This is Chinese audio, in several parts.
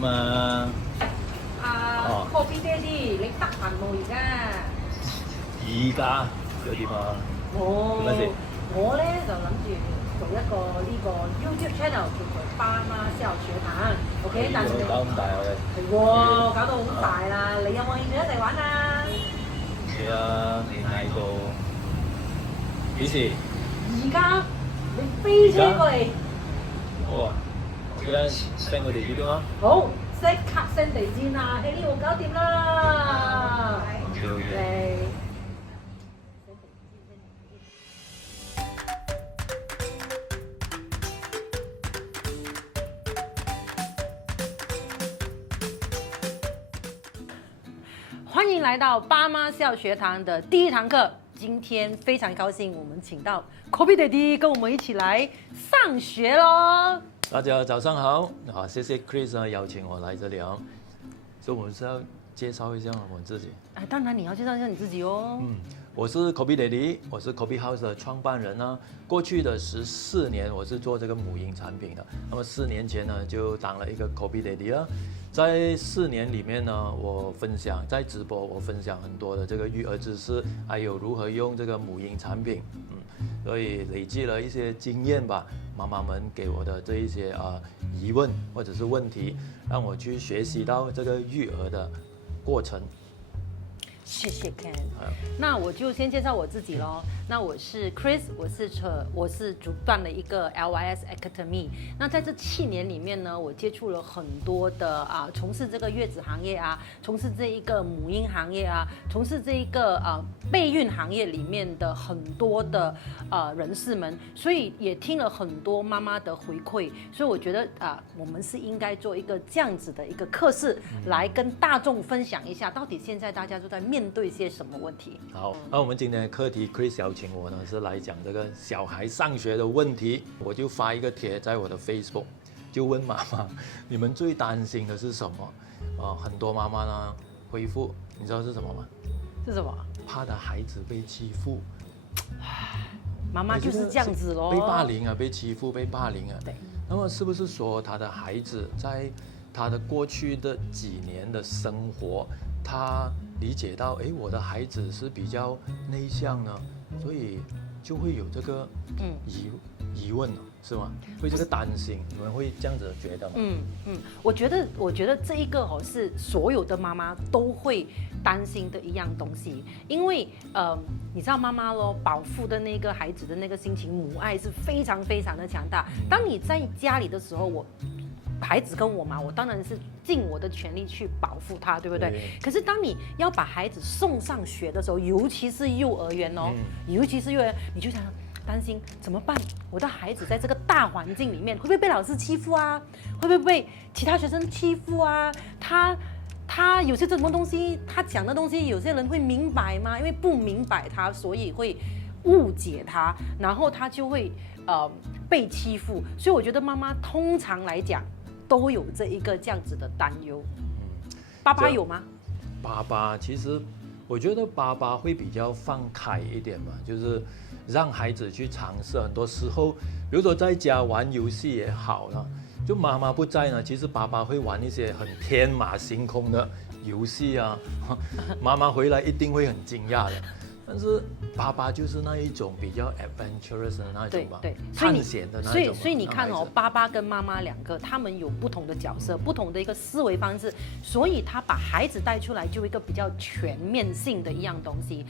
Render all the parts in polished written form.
點啊？Coffee Daddy，你得閒冇而家？而家又點啊？我做咩事我咧就諗住做一個呢個 YouTube channel 叫做爸媽教學堂，OK？但係你搞咁大我哋。係喎，搞到好大啦！你有冇興趣一齊玩啊？係啊，你嗌到幾時？而家你飛車過嚟，好啊，而家 send 個地址點啊？好，即刻 send 地址啊！喺呢度搞掂啦。OK。嚟。欢迎来到爸妈笑学堂的第一堂课。今天非常高兴，我们请到 Kobe Daddy 跟我们一起来上学喽。大家早上好，謝謝 Chris 邀請我來這裡啊。所以我們是要介紹一下我們自己。当然你要介绍一下你自己哦。我是 Kobe Daddy， 我是 Kobe House 的創辦人啊。過去的14年，我是做這個母嬰產品的。那麼4年前呢，就當了一個 Kobe Daddy 啦。在4年裡面呢，我分享在直播，我分享很多的這個育兒知識，還有如何用這個母嬰產品。所以累積了一些經驗吧。媽媽們給我的這一些疑問或者是問題，讓我去學習到這個育兒的過程。謝謝 Ken。那我就先介紹我自己咯。那我是 Chris， 我是主辦了一個 LYS Academy。那在這7年裡面呢，我接觸了很多的從事這個月子行業啊，從事這一個母嬰行業啊，從事這一個備孕行業裡面的很多的人士們，所以也聽了很多媽媽的回饋。所以我覺得我們是應該做一個這樣子的一個課室，來跟大眾分享一下，到底現在大家都在面對些什麼問題。好，那我們今天的課題 Chris 邀請我呢，是來講這個小孩上學的問題。我就發一個帖在我的 Facebook， 就問媽媽，你們最擔心的是什麼？很多媽媽呢回覆，你知道是什麼嗎？是什麼？怕的孩子被欺負。媽媽就是這樣子咯，被霸凌啊，被欺負，被霸凌啊。對。那麼是不是說他的孩子在他的過去的幾年的生活，他理解到，誒，我的孩子是比較內向呢，所以就會有這個疑問，是嗎？會這個擔心，你們會這樣子覺得嗎？我覺得這一個是所有的媽媽都會擔心的一樣東西，因為你知道媽媽咯，保護的那個孩子的那個心情，母愛是非常非常的強大。當你在家裡的時候，孩子跟我嘛，我當然是盡我的全力去保護他，對不對？可是當你要把孩子送上學的時候，尤其是幼兒園哦，尤其是幼兒園，你就想擔心怎麼辦？我的孩子在這個大環境裡面，會不會被老師欺負啊？會不會被其他學生欺負啊？他有些什麼東西，他講的東西，有些人會明白嗎？因為不明白他，所以會誤解他，然後他就會被欺負。所以我覺得媽媽通常來講都有這一個這樣子的擔憂。爸爸有嗎？爸爸其實我覺得爸爸會比較放開一點嘛，就是讓孩子去嘗試。很多時候，比如說在家玩遊戲也好啦，就媽媽不在呢，其實爸爸會玩一些很天馬行空的遊戲啊，媽媽回來一定會很驚訝的。但是爸爸就是那一種比較 adventurous 的那一種吧，對，探險的那一種。所以你看哦，爸爸跟媽媽兩個，他們有不同的角色，不同的一個思維方式，所以他把孩子帶出來，就一個比較全面性的一樣東西。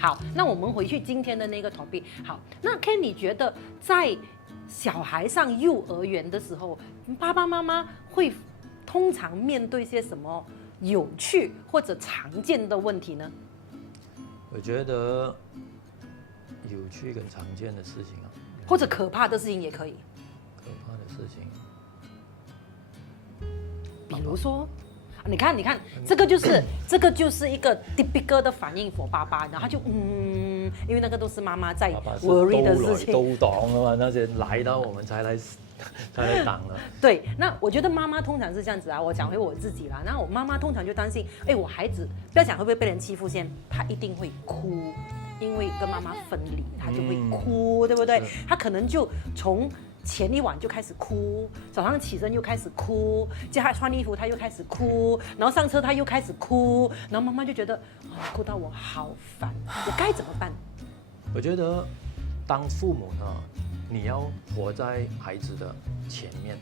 好，那我們回去今天的那個 topic。好，那 Ken 你覺得在小孩上幼兒園的時候，爸爸媽媽會通常面對些什麼有趣或者常見的問題呢？我覺得有趣跟常見的事情啊，或者可怕的事情也可以。可怕的事情，比如說，你看，這個就是一個 typical 的反應 for 爸爸，然後他就因為那個都是媽媽在 worry 的事情。都擋啊嘛，那些來到我們才來擋了。對，那我覺得媽媽通常是這樣子啊。我講回我自己啦，那我媽媽通常就擔心，我孩子不要講會不會被人欺負先，他一定會哭，因為跟媽媽分離，他就會哭，對不對？他可能就從前一晚就开始哭，早上起身又开始哭，叫他穿衣服他又开始哭，然后上车他又开始哭，然后妈妈就觉得哭到我好烦，我该怎么办？我觉得当父母呢，你要活在孩子的前面，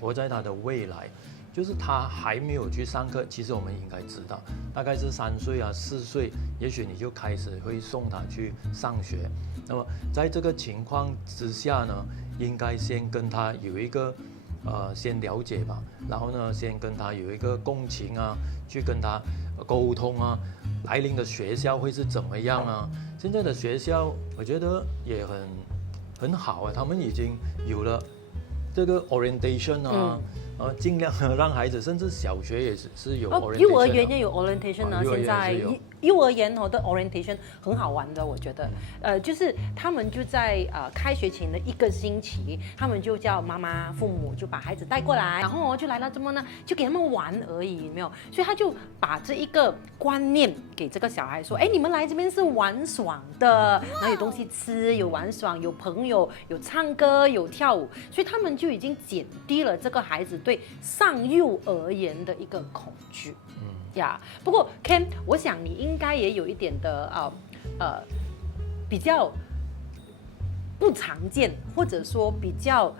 活在他的未来。就是他还没有去上课，其实我们应该知道，大概是3岁啊、4岁，也许你就开始会送他去上学。那么在这个情况之下呢，应该先跟他有一个先了解吧，然后呢，先跟他有一个共情啊，去跟他沟通啊，来临的学校会是怎么样啊？现在的学校我觉得也很好啊，他们已经有了这个 orientation 啊。尽量让孩子，甚至小学也是有 orientation，幼儿园也有 orientation 呢。现在幼儿园的 orientation 很好玩的，我觉得，就是他们就在开学前的1个星期，他们就叫妈妈、父母就把孩子带过来，然后就来了，怎么呢？就给他们玩而已，有没有？所以他就把这一个观念给这个小孩说，哎，你们来这边是玩爽的，然后有东西吃，有玩爽，有朋友，有唱歌，有跳舞，所以他们就已经减低了这个孩子对上幼儿园的一个恐惧。不过 Ken， 我想你应该也有一点的比较不常见，或者说比较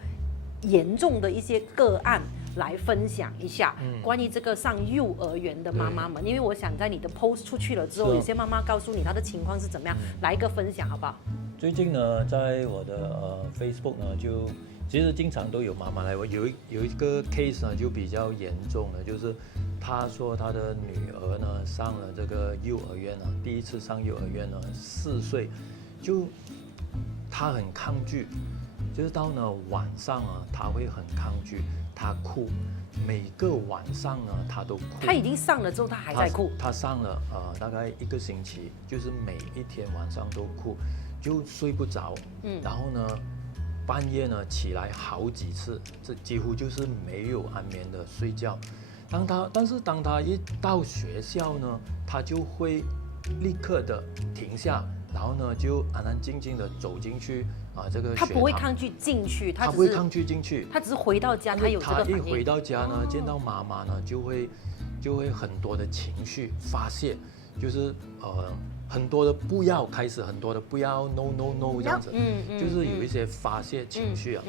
严重的一些个案来分享一下关于这个上幼儿园的妈妈们，因为我想在你的 post 出去了之后，有些妈妈告诉你她的情况是怎么样，来一个分享好不好？最近呢，在我的Facebook 呢，就其实经常都有妈妈来问，有一个 case 呢就比较严重的，就是她说她的女儿呢上了这个幼儿园呢，第一次上幼儿园呢，4岁，就她很抗拒，就是到呢晚上啊，她会很抗拒，她哭，每个晚上呢她都哭。她已经上了之后，她还在哭。她上了大概1个星期，就是每一天晚上都哭，就睡不着，然后呢。半夜呢起来好几次，这几乎就是没有安眠的睡觉。但是当他一到学校呢，他就会立刻的停下，然后呢就安安静静的走进去这个学堂。他不会抗拒进去，他不会抗拒进去，他只是回到家，他有这个反应。他一回到家呢，见到妈妈呢，就会很多的情绪发泄，就是很多的不要开始，很多的不要 no no no 这样子，就是有一些发泄情绪啊，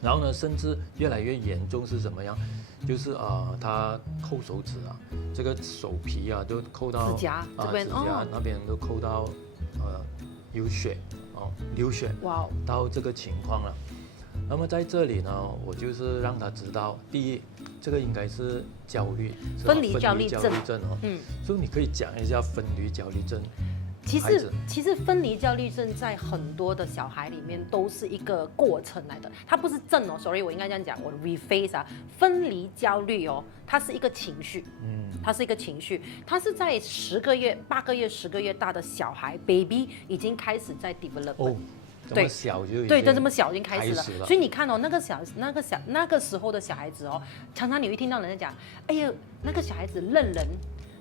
然后呢，甚至越来越严重是怎么样？就是他抠手指啊，这个手皮啊都抠到指甲这边，指甲那边都抠到有血流血，哇，到这个情况了。那么在这里呢，我就是让他知道，第一，这个应该是焦虑，分离焦虑症哦。所以你可以讲一下分离焦虑症。其实分离焦虑症在很多的小孩里面都是一个过程来的，它不是症哦。sorry， 我应该这样讲，我 rephrase 啊，分离焦虑哦，它是一个情绪，它是一个情绪，它是在10个月、8个月、10个月大的小孩 baby 已经开始在 develop。这么小就对，这么小已经开始了，所以你看哦，那个时候的小孩子哦，常常你会听到人家讲，哎呀，那个小孩子认人，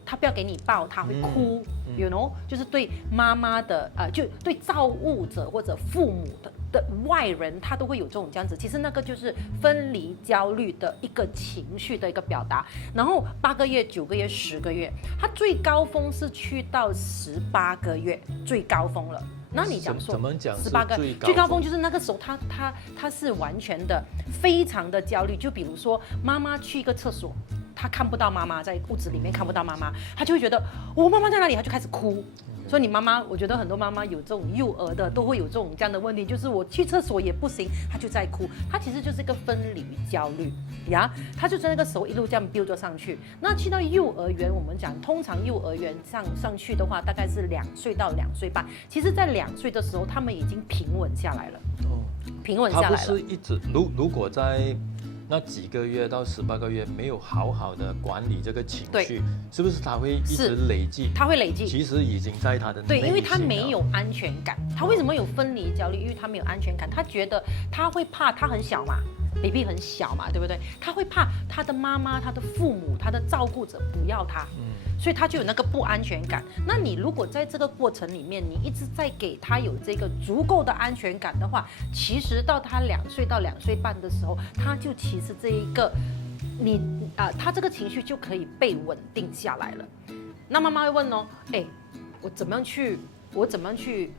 他不要给你抱，他会哭，you know， 就是对妈妈的就对照顾者或者父母的外人，他都会有这种这样子。其实那个就是分离焦虑的一个情绪的一个表达。然后8个月、9个月、10个月，他最高峰是去到18个月，最高峰了。那你讲说怎么讲18个最高峰就是那个时候他是完全的非常的焦虑。就比如说妈妈去一个厕所，他看不到妈妈，在屋子里面看不到妈妈，他就会觉得我妈妈在哪里，他就开始哭。所以你妈妈，我觉得很多妈妈有这种幼儿的都会有这样的问题，就是我去厕所也不行，她就在哭，她其实就是一个分离焦虑呀，她就在那个时候一路这样 build 上去。那去到幼儿园，我们讲通常幼儿园上去的话，大概是2岁到2岁半，其实在2岁的时候，他们已经平稳下来了。平稳下来了。他不是一直如果在那几个月到18个月没有好好的管理这个情绪，是不是他会一直累积？他会累积，其实已经在他的内心了。对，因为他没有安全感。他为什么有分离焦虑？因为他没有安全感，他觉得他会怕，他很小嘛。baby 很小嘛，对不对？他会怕他的妈妈、他的父母、他的照顾者不要他，所以他就有那个不安全感。那你如果在这个过程里面，你一直在给他有这个足够的安全感的话，其实到他2岁到2岁半的时候，他就其实这一个他这个情绪就可以被稳定下来了。那妈妈会问哦，我怎么样去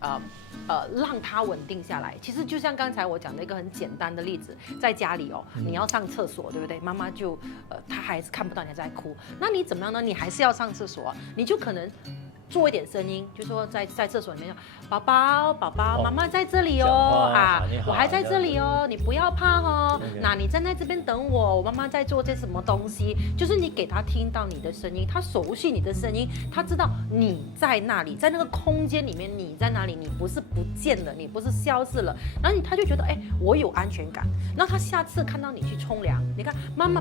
让他稳定下来？其实就像刚才我讲的一个很简单的例子，在家里哦，你要上厕所，对不对？妈妈就她还是看不到你在哭，那你怎么样呢？你还是要上厕所啊，你就可能做一点声音，就说在厕所里面，宝宝，妈妈在这里哦，我还在这里哦，你不要怕哦。那你站在这边等我，我妈妈在做些什么东西？就是你给他听到你的声音，他熟悉你的声音，他知道你在那里，在那个空间里面你在哪里，你不是不见了，你不是消失了，然后他就觉得我有安全感。然后他下次看到你去冲凉，你看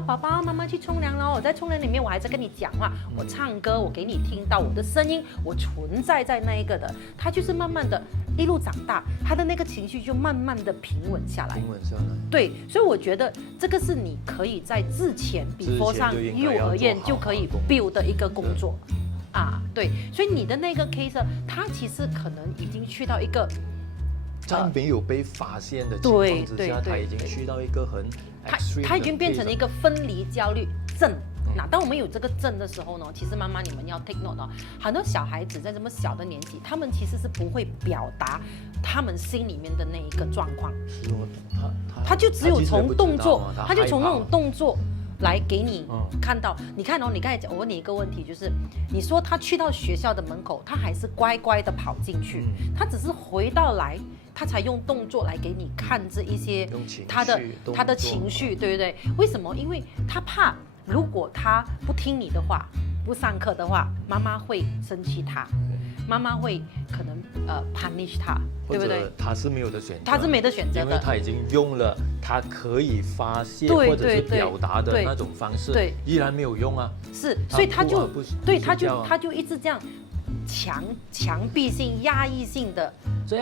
宝宝，妈妈去冲凉了，我在冲凉里面，我还在跟你讲话，我唱歌，我给你听到我的声音。我存在在那一个的，他就是慢慢的一路长大，他的那个情绪就慢慢的平稳下来。对，所以我觉得这个是你可以在之前before上幼儿园就可以 build 的一个工作对，所以你的那个 case 他其实可能已经去到一个在没有被发现的情况之下，他已经去到一个很他已经变成了一个分离焦虑症。那当我们有这个症的时候呢，其实妈妈你们要 take note 很多小孩子在这么小的年纪，他们其实是不会表达他们心里面的那一个状况。他就只有从动作，他就从那种动作来给你看到。你看哦，你刚才讲，我问你一个问题，就是你说他去到学校的门口，他还是乖乖的跑进去，他只是回到来，他才用动作来给你看这一些他的情绪，对不对？为什么？因为他怕。如果他不听你的话，不上课的话，妈妈会生气他，妈妈会可能punish 他，对不对？他是没有的选择，他是没得选择的，因为他已经用了他可以发泄或者是表达的那种方式，对，依然没有用啊。是，所以他就他就一直这样强迫性、压抑性的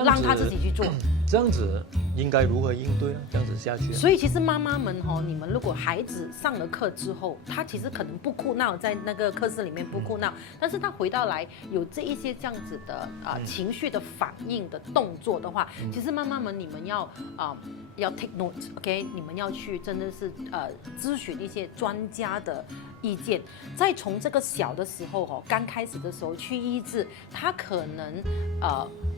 让他自己去做。这样子应该如何应对呢？这样子下去，所以其实妈妈们你们如果孩子上了课之后，他其实可能不哭闹，在那个课室里面不哭闹，但是他回到来有这一些这样子的情绪的反应的动作的话，其实妈妈们你们要 take note，OK， 你们要去真的是咨询一些专家的意见，再从这个小的时候刚开始的时候去医治，他可能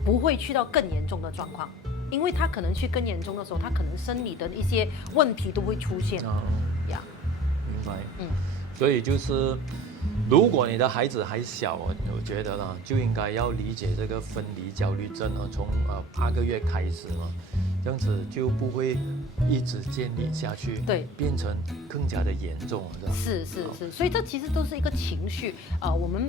不会去到更严重的状况。因为他可能去更严重的时候，他可能生理的一些问题都会出现。明白。所以就是，如果你的孩子还小，我觉得呢，就应该要理解这个分离焦虑症从8个月开始嘛，这样子就不会一直建立下去，对，变成更加的严重，是，所以这其实都是一个情绪。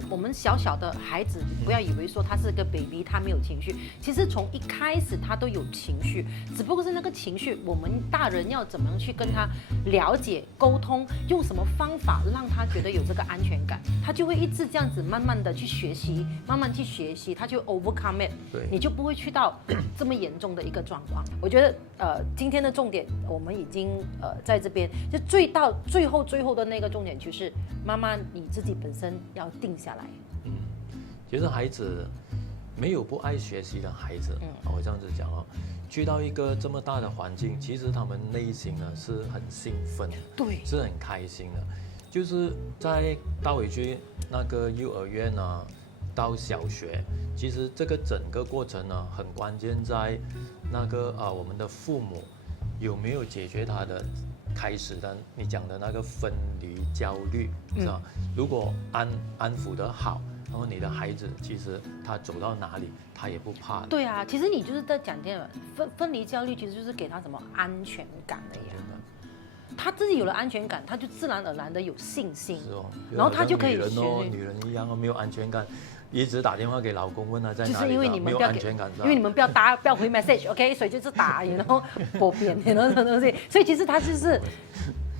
我们小小的孩子，不要以为说他是个 baby， 他没有情绪，其实从一开始他都有情绪，只不过是那个情绪，我们大人要怎么样去跟他了解、沟通，用什么方法让他觉得有这个安全感，他就会一直这样子慢慢的去学习，慢慢去学习，他就 overcome it， 你就不会去到这么严重的一个状况。我觉得今天的重点我们已经在这边，就最后的那个重点就是妈妈你自己本身要定下来。其实孩子没有不爱学习的孩子，我这样子讲去到一个这么大的环境，其实他们内心呢是很兴奋，对，是很开心的。就是在倒回去那个幼儿园到小学，其实这个整个过程呢，很关键在那个我们的父母有没有解决他的开始的你讲的那个分离焦虑，是吧？如果安抚得好，然后你的孩子其实他走到哪里他也不怕。对啊，其实你就是在讲这个分离焦虑，其实就是给他什么安全感的呀。他自己有了安全感，他就自然而然的有信心，然后他就可以女人一样没有安全感，一直打电话给老公问他在哪里，就是因为你们没有安全感，因为你们不要回 message，OK， 所以就是打，然后播边，然后东西，所以其实他就是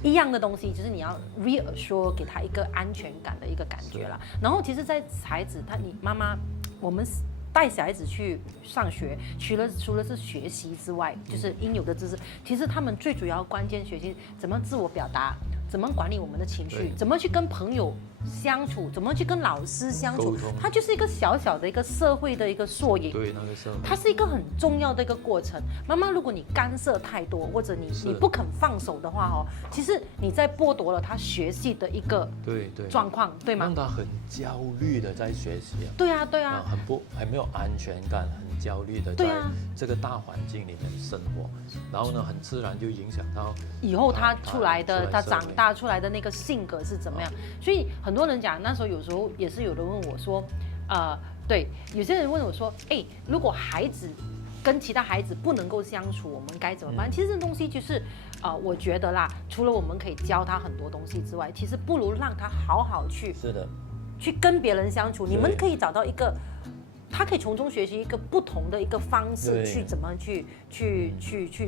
一样的东西，就是你要 reassure 给他一个安全感的一个感觉啦。然后其实，在孩子你妈妈，我们带小孩子去上学，除了是学习之外，就是应有的知识。其实他们最主要关键学习怎么自我表达，怎么管理我们的情绪对，怎么去跟朋友相处，怎么去跟老师相处沟通，它就是一个小小的一个社会的一个缩影。对，那个社会，它是一个很重要的一个过程。妈妈，如果你干涉太多，或者你不肯放手的话哦，其实你在剥夺了他学习的一个对状况，对吗让？他很焦虑的在学习啊，对啊，对啊，很没有安全感，很焦虑的在对啊这个大环境里面生活，然后呢，很自然就影响到以后他出来的，他社会长大出来的那个性格是怎么样？所以很多人讲，那时候有时候也是有人问我说，对，有些人问我说，哎，如果孩子跟其他孩子不能够相处，我们该怎么办？其实这东西就是，我觉得啦，除了我们可以教他很多东西之外，其实不如让他好好去是的，去跟别人相处。对你们可以找到一个，他可以从中学习一个不同的一个方式对去怎么去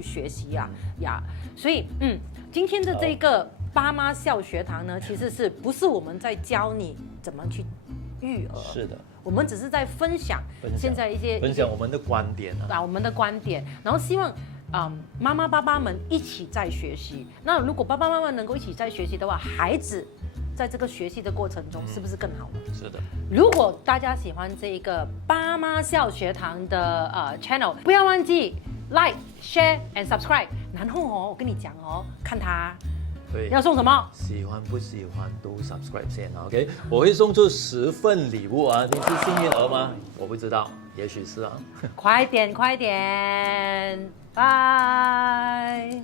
学习呀。所以今天的这个爸妈笑学堂呢，其实不是我们在教你怎么去育儿？是的，我们只是在分享现在分享我们的观点啊，我们的观点，然后希望妈妈爸爸们一起在学习。那如果爸爸妈妈能够一起在学习的话，孩子在这个学习的过程中是不是更好呢？是的，如果大家喜欢这一个爸妈笑学堂的channel，不要忘记 like、share and subscribe。然后我跟你讲看他对，要送什么。喜欢不喜欢都 subscribe 先 ，OK？我会送出10份礼物啊，你是幸运儿吗？我不知道，也许是啊。快点，拜。